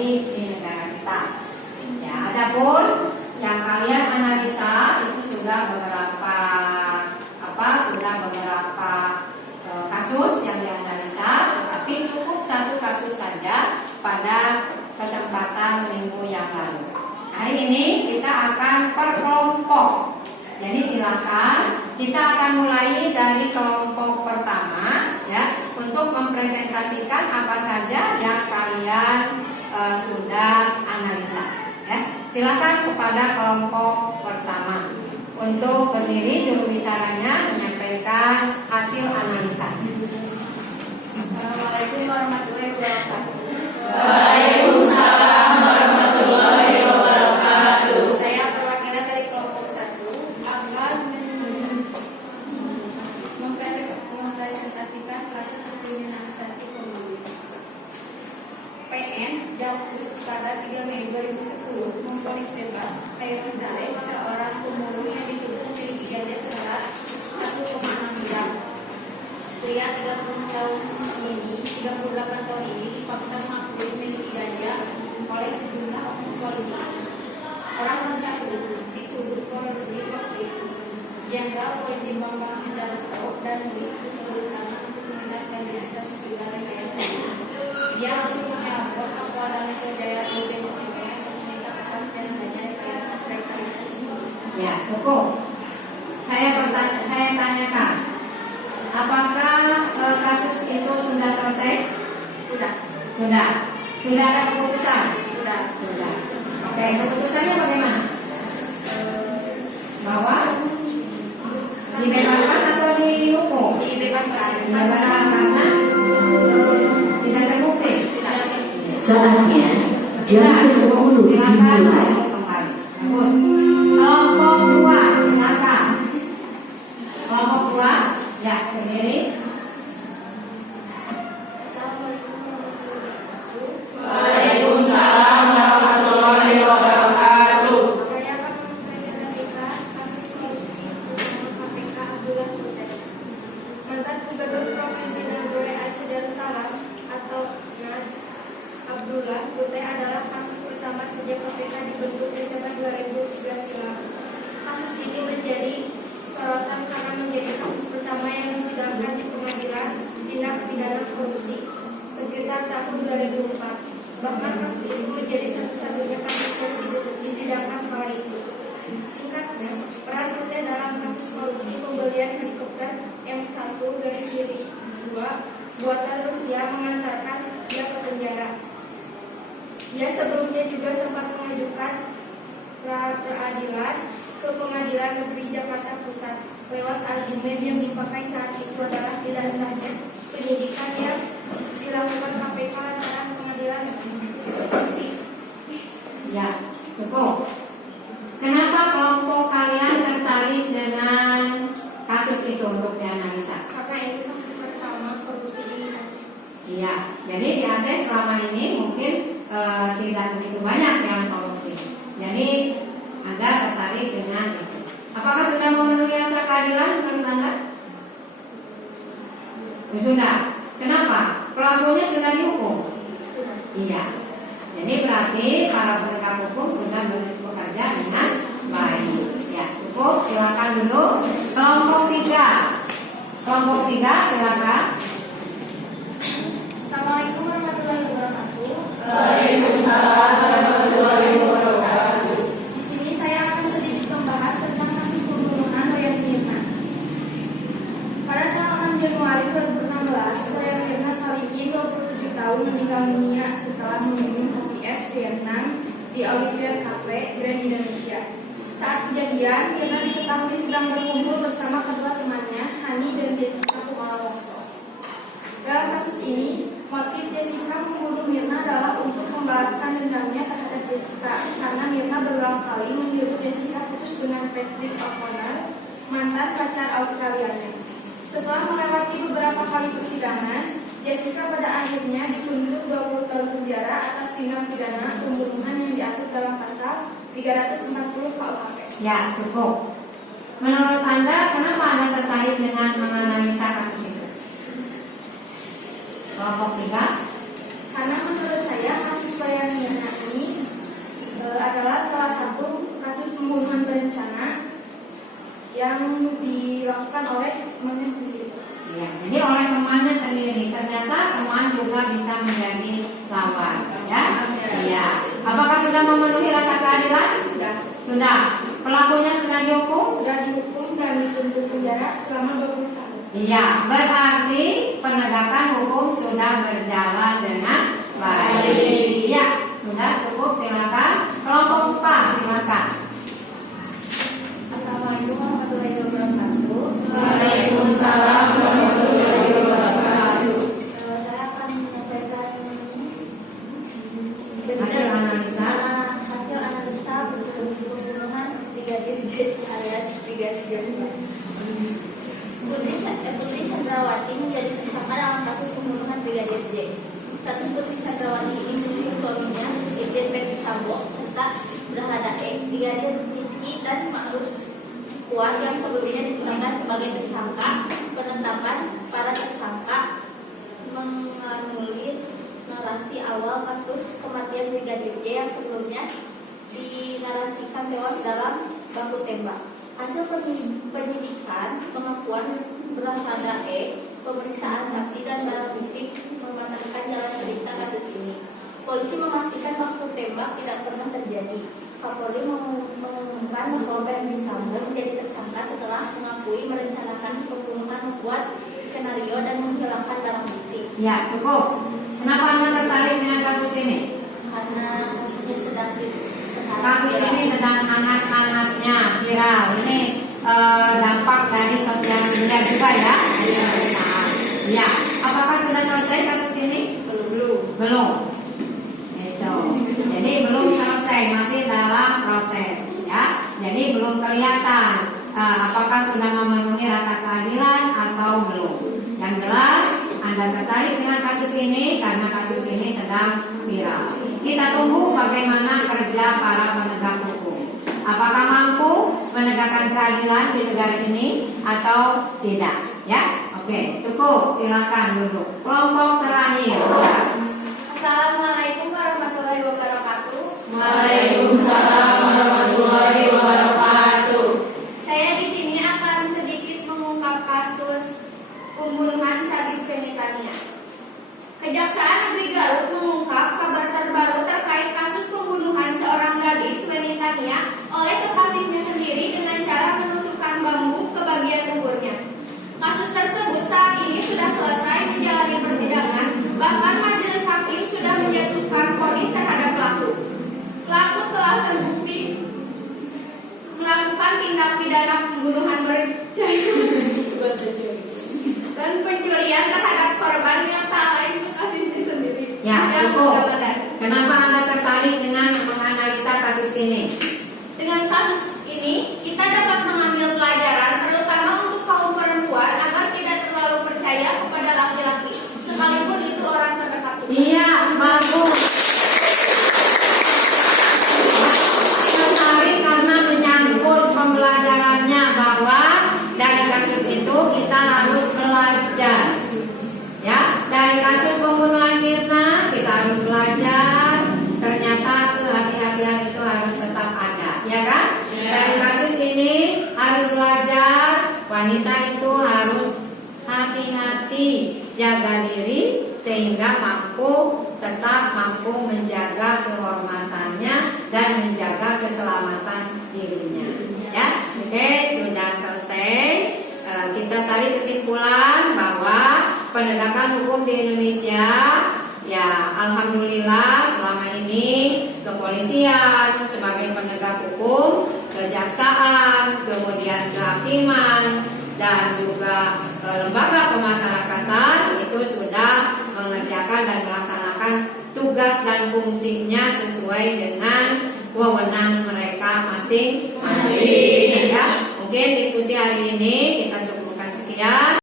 terjadi di negara kita. Ya, adapun yang kalian analisa itu sudah beberapa kasus yang dianalisa, tetapi cukup satu kasus saja pada kesempatan minggu yang lalu. Hari ini kita akan per kelompok. Jadi silakan kita akan mulai dari kelompok pertama ya, untuk mempresentasikan apa saja yang kalian sudah analisa ya. Silakan kepada kelompok pertama untuk berdiri juru bicaranya menyampaikan hasil analisa. Assalamualaikum warahmatullahi wabarakatuh. Waalaikumsalam warahmatullahi wabarakatuh. Saya perwakilan dari kelompok 1 akan mempresentasikan kasus kriminalisasi pembunuh. PN Jakpus pada 3 Mei 2010 memvonis bebas Khairul Saleh, seorang pembunuh yang dituduh memiliki ganja seberat 1,6 gram. Pria 38 tahun ini dipaksa mengakui memiliki ganja oleh sejumlah oknum polisi. Orang nomor 1 dituduh korupsi Jenderal Polisi Bambang Hendarso dan Brigjen Utama untuk menindakkan identitas juga rekayasa ini. Dia langsung melapor ke Polda Metro Jaya Irjen untuk meminta kepastian adanya rekayasa ini. Ya, cukup. Saya tanyakan, apakah kasus itu sudah selesai? Sudah. Sudah ada keputusan? Sudah. Oke, keputusannya bagaimana? Bahwa dibebaskan atau dihukum? Dibebaskan. Dibebaskan karena tidak terbukti. Saatnya jam Cukup. 10 Silakan dimulai. kembali. Bagus. Kelompok 2, silakan. Kelompok 2, ya berdiri. Assalamualaikum warahmatullahi wabarakatuh. Waalaikumsalam warahmatullahi wabarakatuh. Saya akan mempresentasikan kasus korupsi Gubernur KPK Abdullah Putih. Mantan Gubernur Provinsi Nagore Aceh Darussalam atau NAD Abdullah Putih adalah kasus pertama sejak KPK dibentuk Desember 2013 silam. Kasus ini menjadi sorotan karena menjadi kasus pertama yang disidangkan di Pengadilan Tindak Pidana Korupsi sekitar tahun 2004. Bahkan kasus ini menjadi satu-satunya kasus yang disidangkan kala itu. Singkatnya, peran Putih dalam kasus korupsi pembelian helikopter M1-2 buatan Rusia mengantarkan dia ke penjara. Dia sebelumnya juga sempat mengajukan pra-peradilan ke Pengadilan Negeri Jakarta Pusat lewat argumen yang dipakai saat itu adalah tidak sahnya penyidikan yang dilakukan KPK lantaran pengadilan negeri. Ya, cukup. Kenapa kelompok kalian tertarik dengan kasus itu untuk dianalisa? Karena ini kasus pertama korupsi di Aceh. Iya, jadi di Aceh selama ini mungkin tidak begitu banyak yang korupsi. Jadi Anda tertarik dengan itu. Apakah sudah memenuhi rasa keadilan menurut Anda? Sudah. Kenapa? Pelakunya sudah dihukum. Iya. Jadi berarti para penegak hukum sudah bekerja dengan baik. Ya, cukup. Silakan dulu. Kelompok 3. Kelompok 3, silakan. Assalamualaikum warahmatullahi wabarakatuh. Waalaikumsalam warahmatullahi wabarakatuh. Di sini saya akan sedikit membahas tentang kasus pembunuhan Wayan Mirna. Pada tanggal 6 Januari 2016, Wayan Mirna Salikin 27 tahun meninggal dunia setelah meminum kopi es Vietnam di Olivier Cafe, Grand Indonesia. Saat kejadian, Mirna diketahui sedang berkumpul bersama kedua temannya, Hani dan Jessica Kumala Wongso. Dalam kasus ini, motif Jessica membunuh Mirna adalah untuk membalaskan dendamnya terhadap Jessica karena Mirna berulang kali menyuruh Jessica putus dengan Patrick O'Connor, mantan pacar Australianya. Setelah melewati beberapa kali persidangan, Jessica pada akhirnya dituntut 20 tahun penjara atas tindak pidana pembunuhan yang diatur dalam pasal 340 KUHP. Ya, cukup. Menurut Anda, kenapa Anda tertarik dengan menganalisa kasus itu? Kelompok 3. Karena menurut saya kasus Wayan Mirna ini adalah salah satu kasus pembunuhan berencana yang dilakukan oleh temannya sendiri. Ya, jadi oleh temannya sendiri. Ternyata teman juga bisa menjadi lawan, ya. Ya. Apakah sudah memenuhi rasa keadilan? Sudah. Pelakunya sudah dihukum? Sudah dihukum dan dituntut penjara selama 20 tahun. Iya, berarti penegakan hukum sudah berjalan dengan baik. Iya, sudah cukup, silakan. Kelompok 4, silakan. Assalamualaikum warahmatullahi wabarakatuh. Waalaikumsalam warahmatullahi wabarakatuh. Saya akan menyampaikan Hasil analisa. hasil analisa pembunuhan Brigadir J alias Brigadir Yosua. Putri Chandrawati menjadi tersangka dalam kasus pembunuhan Brigadir J. Status Putri Chandrawati ini menuduh suaminya Irjen Verdi Sambo serta Baradae, Brigadir Rizky dan Ma'ruf Kuat yang sebelumnya ditetapkan sebagai tersangka. Penetapan para tersangka menganulir narasi awal kasus kematian Brigadir J yang sebelumnya dinarasikan tewas dalam baku tembak. Hasil penyidikan, pengakuan Baradae, pemeriksaan saksi dan barang bukti mematangkan jalan cerita kasus ini. Polisi memastikan baku tembak tidak pernah terjadi. Kapolri mengumumkan bahwa Verdi Sambo menjadi tersangka setelah mengakui merencanakan pembunuhan, membuat skenario dan menghilangkan barang bukti. Ya, cukup. Kenapa Anda tertarik dengan kasus ini? Karena kasusnya sedang Kasus ini sedang hangat-hangatnya viral. Ini dampak dari sosial media juga ya. Ya, apakah sudah selesai kasus ini? Belum. Itu. Jadi belum selesai, masih dalam proses ya. Jadi belum kelihatan apakah sudah memenuhi rasa keadilan atau belum. Yang jelas Anda tertarik dengan kasus ini karena kasus ini sedang viral. Kita tunggu bagaimana kerja para penegak hukum. Apakah mampu menegakkan keadilan di negara ini atau tidak? Ya, oke, cukup. Silakan duduk. Kelompok terakhir. Assalamualaikum warahmatullahi wabarakatuh. Waalaikumsalam warahmatullahi wabarakatuh. Saya di sini akan sedikit mengungkap kasus pembunuhan sadis Penitania. Kejaksaan Negeri Garut mengungkap kabar terbaru terkait kasus pembunuhan seorang gadis Penitania oleh kekasihnya sendiri dengan cara menusukkan bambu ke bagian lehernya. Kasus tersebut saat ini sudah selesai menjalani persidangan, bahkan majelis hakim sudah menjatuhkan vonis terhadap pelaku. Pelaku telah terbukti melakukan tindak pidana pembunuhan berencana dan pencurian terhadap korban yang tak lain kekasihnya sendiri. Ya, cukup. Kenapa Anda tertarik dengan menganalisa kasus ini? Dengan kasus ini, kita dapat mengambil pelajaran terutama untuk kaum perempuan agar tidak terlalu percaya kepada laki-laki, sekalipun itu orang terdekat kita. Iya, bagus. Tertarik karena menyangkut pembelajarannya bahwa dari kasus itu kita harus belajar. Ya, dari kasus pembunuhan Mirna kita harus belajar. Ternyata kehati-hatian itu harus tetap ada, ya kan? Dari kasus ini harus belajar. Wanita itu harus hati-hati, jaga diri sehingga tetap mampu menjaga kehormatannya dan menjaga keselamatan dirinya. Ya, oke, sudah selesai. Kita tarik kesimpulan bahwa penegakan hukum di Indonesia, ya alhamdulillah selama ini kepolisian sebagai penegak hukum, kejaksaan, kemudian kehakiman dan juga lembaga pemasyarakatan itu sudah mengerjakan dan melaksanakan tugas dan fungsinya sesuai dengan wewenang mereka masing-masing. Ya, mungkin diskusi hari ini kita cukupkan sekian.